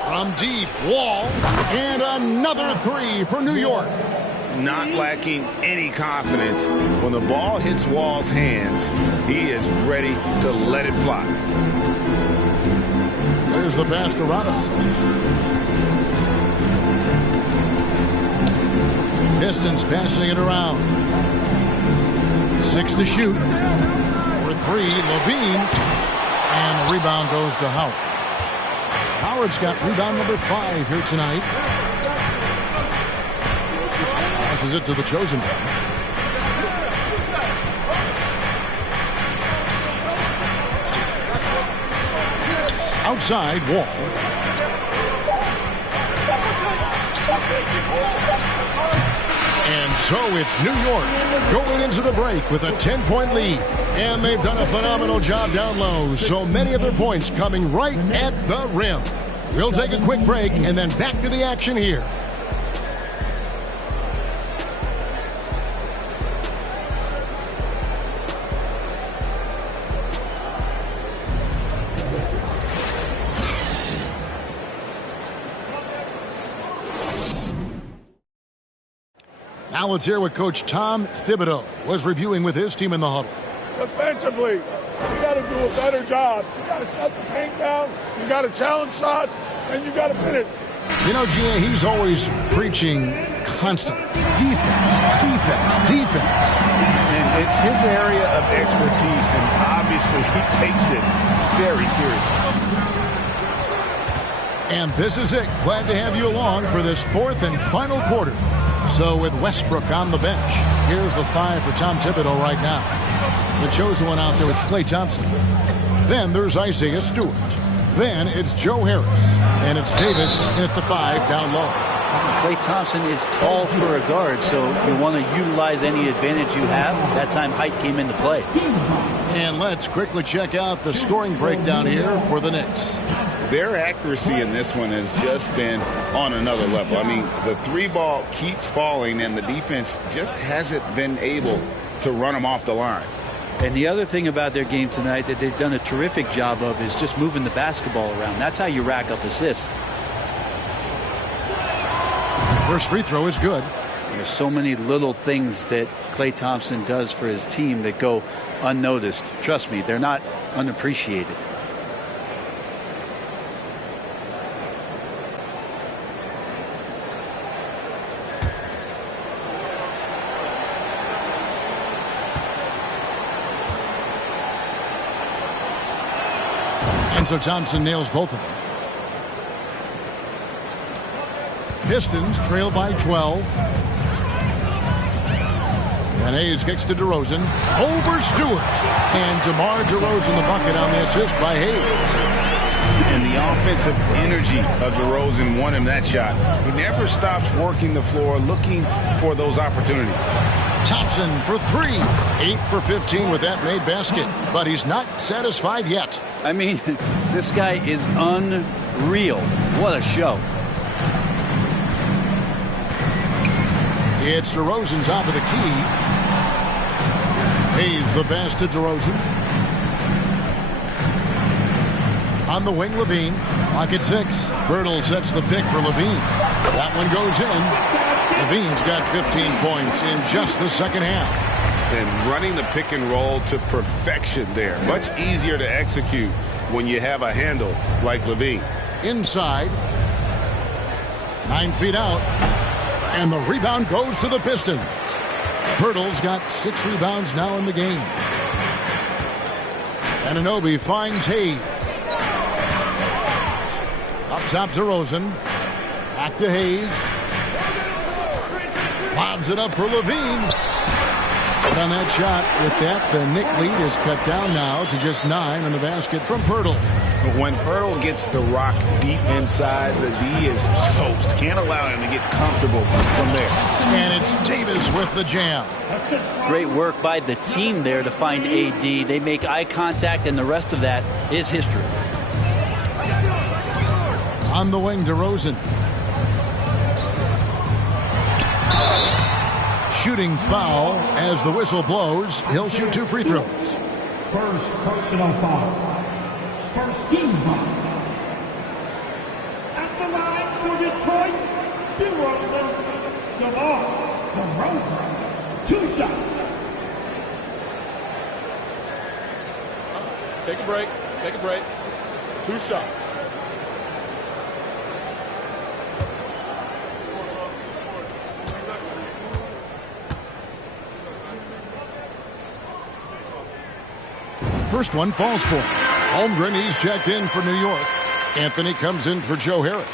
From deep, Wall. And another 3 for New York. Not lacking any confidence. When the ball hits Wall's hands, he is ready to let it fly. There's the pass to Robinson. Pistons passing it around. 6 to shoot. For 3, Levine. And the rebound goes to Howard. Howard's got rebound number 5 here tonight. Passes it to the chosen one. Outside, Wall. And so it's New York going into the break with a 10-point lead. And they've done a phenomenal job down low. So many of their points coming right at the rim. We'll take a quick break and then back to the action here. Now let's hear what Coach Tom Thibodeau was reviewing with his team in the huddle. Defensively, you got to do a better job. You got to shut the paint down. You got to challenge shots, and you got to finish. You know, Gia, he's always preaching constant defense, defense, defense. And it's his area of expertise, and obviously he takes it very seriously. And this is it. Glad to have you along for this 4th and final quarter. So with Westbrook on the bench, here's the 5 for Tom Thibodeau right now. The chosen one out there with Klay Thompson. Then there's Isaiah Stewart. Then it's Joe Harris. And it's Davis in at the 5 down low. Klay Thompson is tall for a guard, so you want to utilize any advantage you have. That time height came into play. And let's quickly check out the scoring breakdown here for the Knicks. Their accuracy in this one has just been on another level. I mean, the 3-ball keeps falling, and the defense just hasn't been able to run them off the line. And the other thing about their game tonight that they've done a terrific job of is just moving the basketball around. That's how you rack up assists. First free throw is good. There's so many little things that Klay Thompson does for his team that go unnoticed. Trust me, they're not unappreciated. And so Thompson nails both of them. Pistons trail by 12. And Hayes kicks to DeRozan. Over Stewart. And DeMar DeRozan the bucket on the assist by Hayes. And the offensive energy of DeRozan won him that shot. He never stops working the floor, looking for those opportunities. Thompson for 3. 8 for 15 with that made basket. But he's not satisfied yet. I mean, this guy is unreal. What a show. It's DeRozan top of the key. Hayes the pass to DeRozan. On the wing, Levine. Clock at 6. Birtle sets the pick for Levine. That one goes in. Levine's got 15 points in just the second half. And running the pick and roll to perfection there. Much easier to execute when you have a handle like Levine. Inside. 9 feet out. And the rebound goes to the Pistons. Pirtle's got 6 rebounds now in the game. Anunoby finds Hayes. Up top to DeRozan. Back to Hayes. Lobs it up for Levine. But on that shot, with that, the Knick lead is cut down now to just 9 on the basket from Pirtle. But when Pirtle gets the rock deep inside, the D is toast. Can't allow him to get comfortable from there. And it's Davis with the jam. Great work by the team there to find AD. They make eye contact, and the rest of that is history. On the wing, DeRozan. Shooting foul as the whistle blows. He'll shoot 2 free throws. First personal foul. First team foul. At the line for Detroit, DeRozan. 2 shots. Take a break. Take a break. 2 shots. First one falls for Holmgren. He's checked in for New York. Anthony comes in for Joe Harris.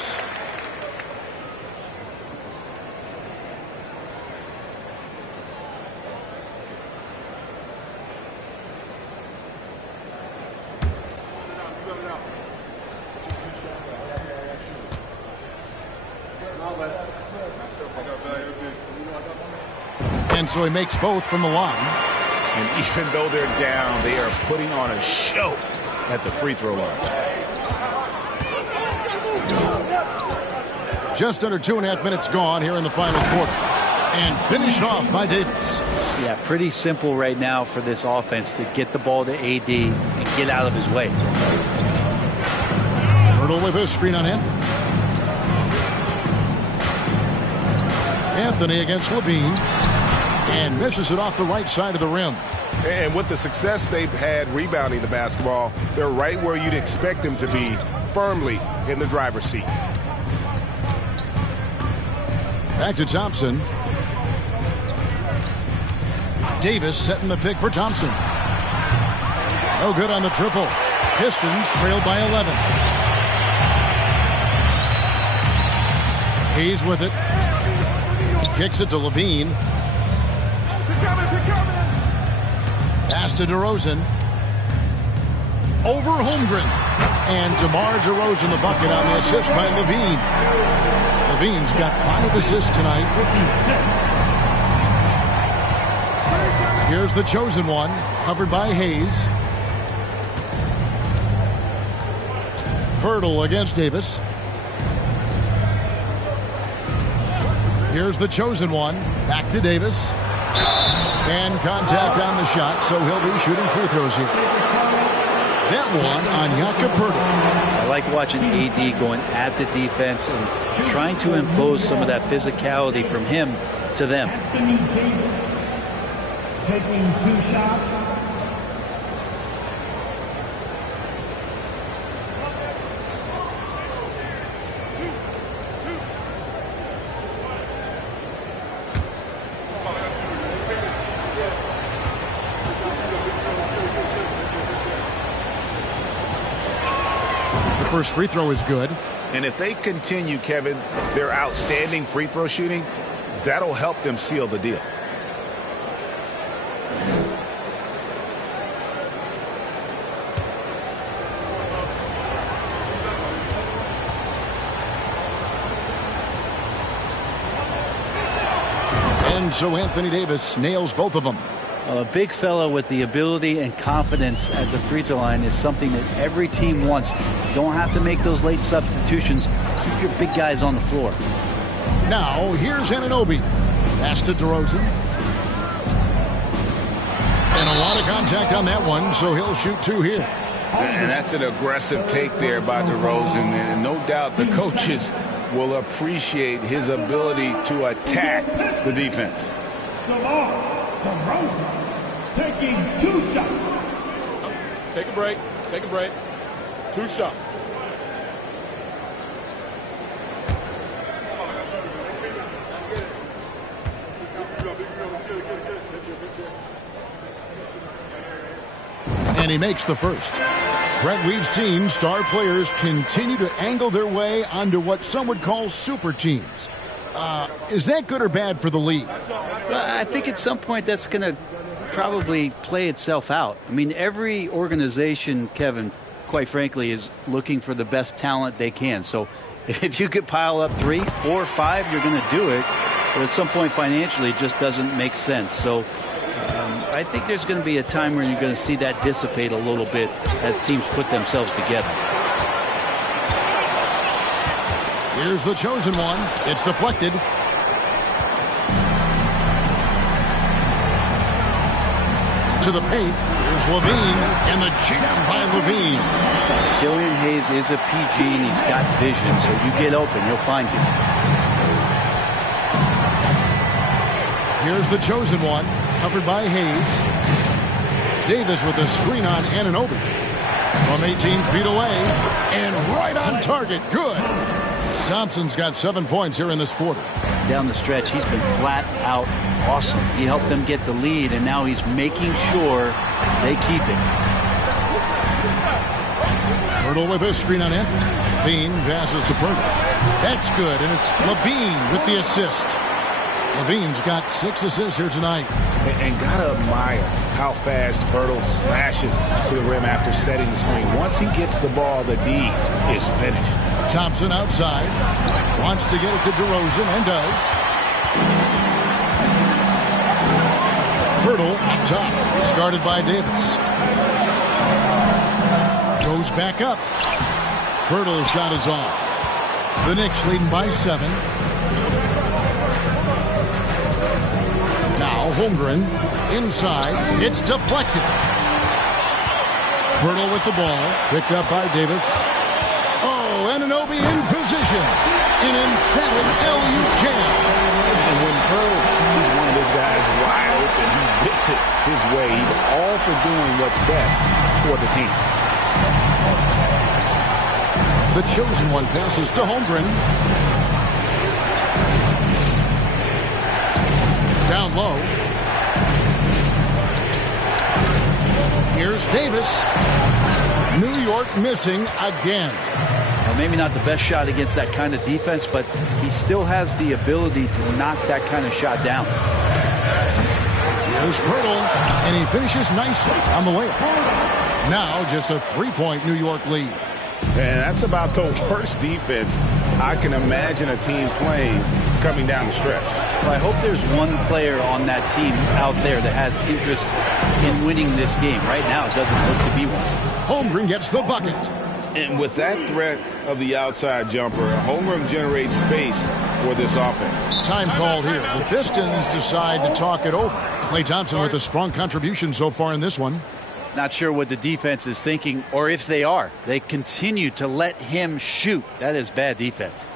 And so he makes both from the line. And even though they're down, they are putting on a show at the free throw line. Just under 2.5 minutes gone here in the final quarter. And finished off by Davis. Yeah, pretty simple right now for this offense to get the ball to AD and get out of his way. Pirtle with a screen on Anthony. Anthony against Levine. And misses it off the right side of the rim. And with the success they've had rebounding the basketball, they're right where you'd expect them to be, firmly in the driver's seat. Back to Thompson. Davis setting the pick for Thompson. No good on the triple. Pistons trailed by 11. Hayes with it. Kicks it to Levine. Pass to DeRozan. Over Holmgren. And DeMar DeRozan the bucket on the assist by Levine. Levine's got 5 assists tonight. Here's the chosen one, covered by Hayes. Pirtle against Davis. Here's the chosen one, back to Davis. And contact on the shot, so he'll be shooting free throws here. That one on Jakob Pirtle. I like watching AD going at the defense and trying to impose some of that physicality from him to them. Anthony Davis taking 2 shots. First free throw is good. And if they continue, Kevin, their outstanding free throw shooting, that'll help them seal the deal. And so Anthony Davis nails both of them. A big fella with the ability and confidence at the free throw line is something that every team wants. You don't have to make those late substitutions. Keep your big guys on the floor. Now, here's Anunoby. Pass to DeRozan. And a lot of contact on that one, so he'll shoot 2 here. And that's an aggressive take there by DeRozan. And no doubt the coaches will appreciate his ability to attack the defense. DeRozan taking 2 shots. Take a break. Take a break. 2 shots. And he makes the first. Brett, we've seen star players continue to angle their way onto what some would call super teams. Is that good or bad for the league? I think at some point that's going to probably play itself out. I mean, every organization, Kevin, quite frankly, is looking for the best talent they can. So if you could pile up 3, 4, 5, you're going to do it. But at some point financially, it just doesn't make sense. So I think there's going to be a time where you're going to see that dissipate a little bit as teams put themselves together. Here's the chosen one. It's deflected. To the paint. Here's Levine. And the jam by Levine. Killian Hayes is a PG and he's got vision. So you get open, he'll find you. Here's the chosen one. Covered by Hayes. Davis with a screen on Anunoby. From 18 feet away. And right on target. Good. Thompson's got 7 points here in this quarter. Down the stretch, he's been flat out awesome. He helped them get the lead, and now he's making sure they keep it. Pirtle with a screen on Anthony. Levine passes to Pirtle. That's good, and it's Levine with the assist. Levine's got 6 assists here tonight. And gotta admire how fast Pirtle slashes to the rim after setting the screen. Once he gets the ball, the D is finished. Thompson outside. Wants to get it to DeRozan and does. Pirtle up top. Started by Davis. Goes back up. Pirtle's shot is off. The Knicks leading by 7. Now Holmgren inside. It's deflected. Pirtle with the ball. Picked up by Davis. Oh, Anunoby in position. An emphatic LU jam. And when Pirtle sees one of his guys wide open, he whips it his way. He's all for doing what's best for the team. The chosen one passes to Holmgren. Down low. Here's Davis. New York missing again. Well, maybe not the best shot against that kind of defense, but he still has the ability to knock that kind of shot down. Here's Pirtle, and he finishes nicely on the layup. Now just a 3-point New York lead. And that's about the worst defense I can imagine a team playing coming down the stretch. Well, I hope there's one player on that team out there that has interest in winning this game. Right now, it doesn't look to be one. Holmgren gets the bucket. And with that threat of the outside jumper, Holmgren generates space for this offense. Time called here. The Pistons decide to talk it over. Klay Thompson with a strong contribution so far in this one. Not sure what the defense is thinking, or if they are. They continue to let him shoot. That is bad defense.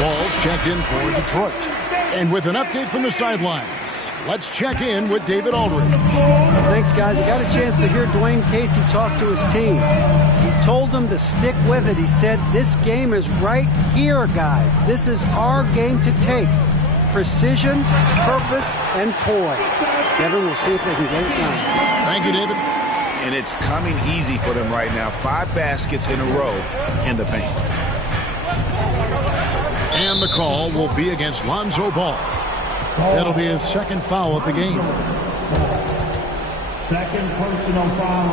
Ball's checked in for Detroit. And with an update from the sidelines, let's check in with David Aldridge. Thanks, guys. I got a chance to hear Dwayne Casey talk to his team. He told them to stick with it. He said, this game is right here, guys. This is our game to take. Precision, purpose, and poise. Kevin, we'll see if they can get it done. Thank you, David. And it's coming easy for them right now. 5 baskets in a row in the paint. And the call will be against Lonzo Ball. That'll be his second foul of the game. Second personal foul.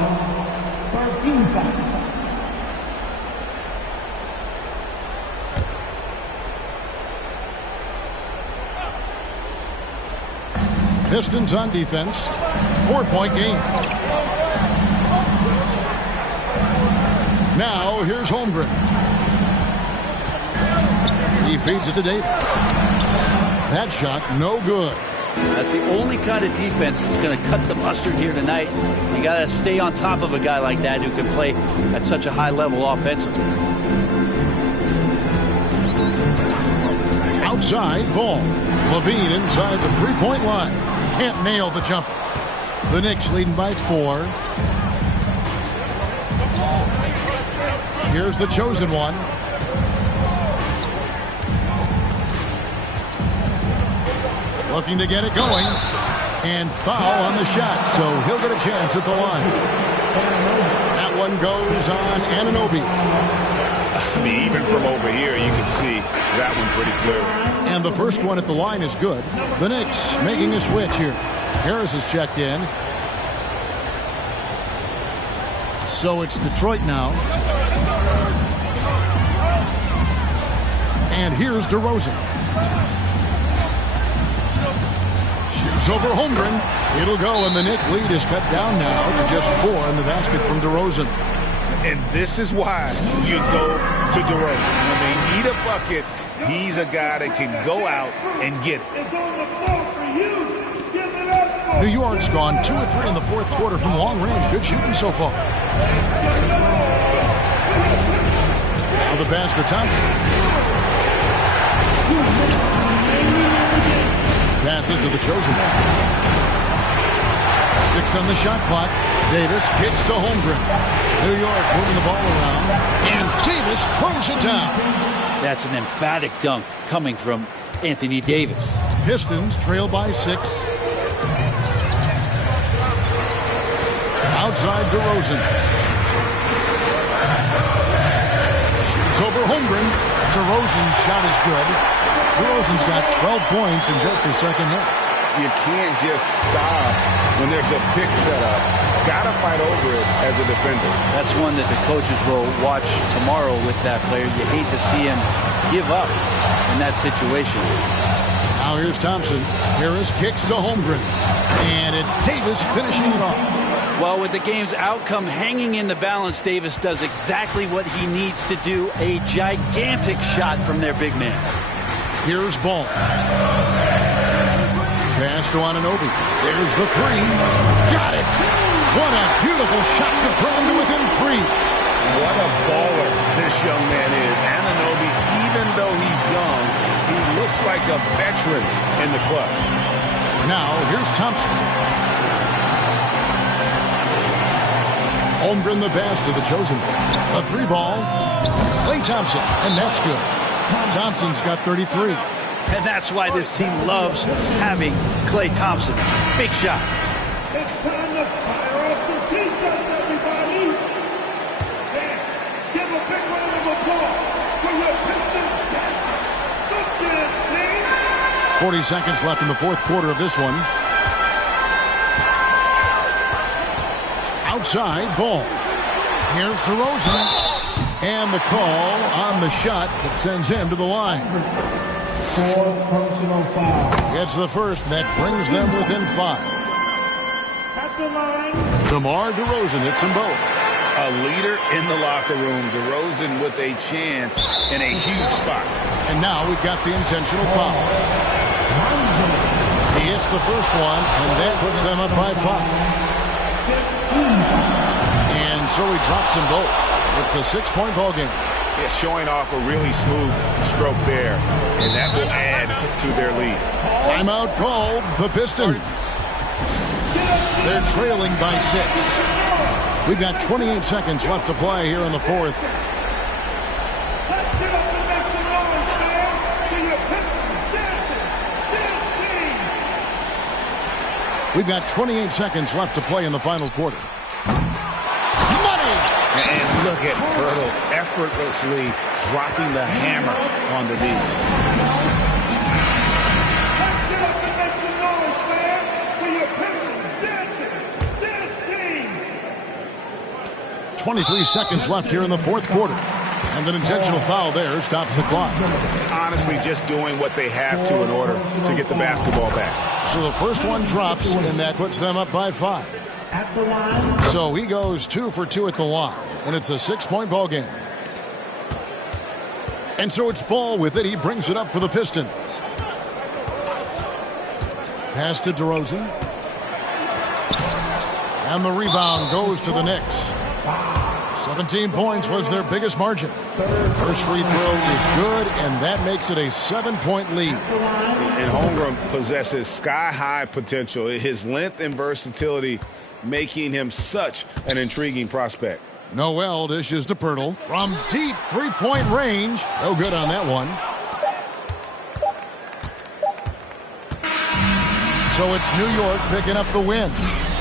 13 foul. Pistons on defense. 4-point game. Now here's Holmgren. He feeds it to Davis. That shot no good. That's the only kind of defense that's going to cut the mustard here tonight. You got to stay on top of a guy like that who can play at such a high level offensively. Outside ball. Levine inside the three-point line. Can't nail the jumper. The Knicks leading by 4. Here's the chosen one. Looking to get it going. And foul on the shot, so he'll get a chance at the line. That one goes on Anunoby. I mean, even from over here, you can see that one pretty clearly. And the first one at the line is good. The Knicks making a switch here. Harris is checked in. So it's Detroit now. And here's DeRozan. Shoots over Holmgren. It'll go, and the Knicks lead is cut down now to just 4 in the basket from DeRozan. And this is why you go to DeRozan. When they need a bucket, he's a guy that can go out and get it. It's on the floor for you. Give it up. New York's gone 2 of 3 in the fourth quarter from long range. Good shooting so far. Now the pass to Thompson. Passes to the chosen one. 6 on the shot clock. Davis kicks to Holmgren. New York moving the ball around. And Davis throws it down. That's an emphatic dunk coming from Anthony Davis. Pistons trail by 6. Outside DeRozan. Shoots over Holmgren. DeRozan's shot is good. DeRozan's got 12 points in just the second half. You can't just stop when there's a pick set up. Got to fight over it as a defender. That's one that the coaches will watch tomorrow with that player. You hate to see him give up in that situation. Now here's Thompson. Harris kicks to Holmgren. And it's Davis finishing it off. Well, with the game's outcome hanging in the balance, Davis does exactly what he needs to do. A gigantic shot from their big man. Here's Ball. Pass to Anunoby. There's the 3. Got it. What a beautiful shot to put him to within 3. What a baller this young man is. Anunoby, even though he's young, he looks like a veteran in the clutch. Now, here's Thompson. Holmgren the pass to the chosen one. A 3 ball. Klay Thompson, and that's good. Thompson's got 33. And that's why this team loves having Klay Thompson. Big shot. It's time to fire up some T-shirts, everybody. Yeah, give a big round of applause for your Pistons dancers. Good dance, team. 40 seconds left in the fourth quarter of this one. Outside, Ball. Here's DeRozan. And the call on the shot that sends him to the line. 4th personal foul. It's the first that brings them within 5. At the line. DeMar DeRozan hits them both. A leader in the locker room. DeRozan with a chance in a huge spot. And now we've got the intentional foul. He hits the first one, and that puts them up by 5. And so he drops them both. It's a 6-point ball game. Yeah, showing off a really smooth stroke there, and that will add to their lead. Timeout called the Pistons. They're trailing by 6. We've got 28 seconds left to play here in the fourth. Let's get up and make some noise, man. To your Pistons dancing. Dance team. We've got 28 seconds left to play in the final quarter. And look at Hurdle effortlessly dropping the hammer on the knee. Let's get up and make some noise, man. For your Pistons dancing. 23 seconds left here in the fourth quarter. And an intentional foul there stops the clock. Honestly, just doing what they have to in order to get the basketball back. So the first one drops, and that puts them up by 5. So he goes 2 for 2 at the line, and it's a 6-point ball game. And so it's Ball with it. He brings it up for the Pistons. Pass to DeRozan. And the rebound goes to the Knicks. 17 points was their biggest margin. First free throw is good, and that makes it a 7-point lead. And Holmgren possesses sky-high potential. His length and versatility making him such an intriguing prospect. Noel dishes to Pirtle from deep three-point range. No good on that one. So it's New York picking up the win.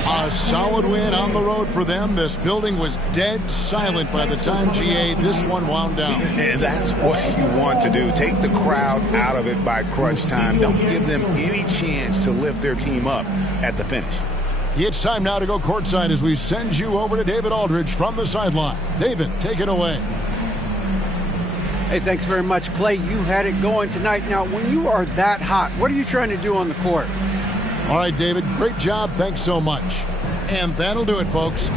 A solid win on the road for them. This building was dead silent by the time, GA, this one wound down. And that's what you want to do. Take the crowd out of it by crunch time. Don't give them any chance to lift their team up at the finish. It's time now to go courtside as we send you over to David Aldridge from the sideline. David, take it away. Hey, thanks very much, Clay. You had it going tonight. Now, when you are that hot, what are you trying to do on the court? All right, David, great job. Thanks so much. And that'll do it, folks.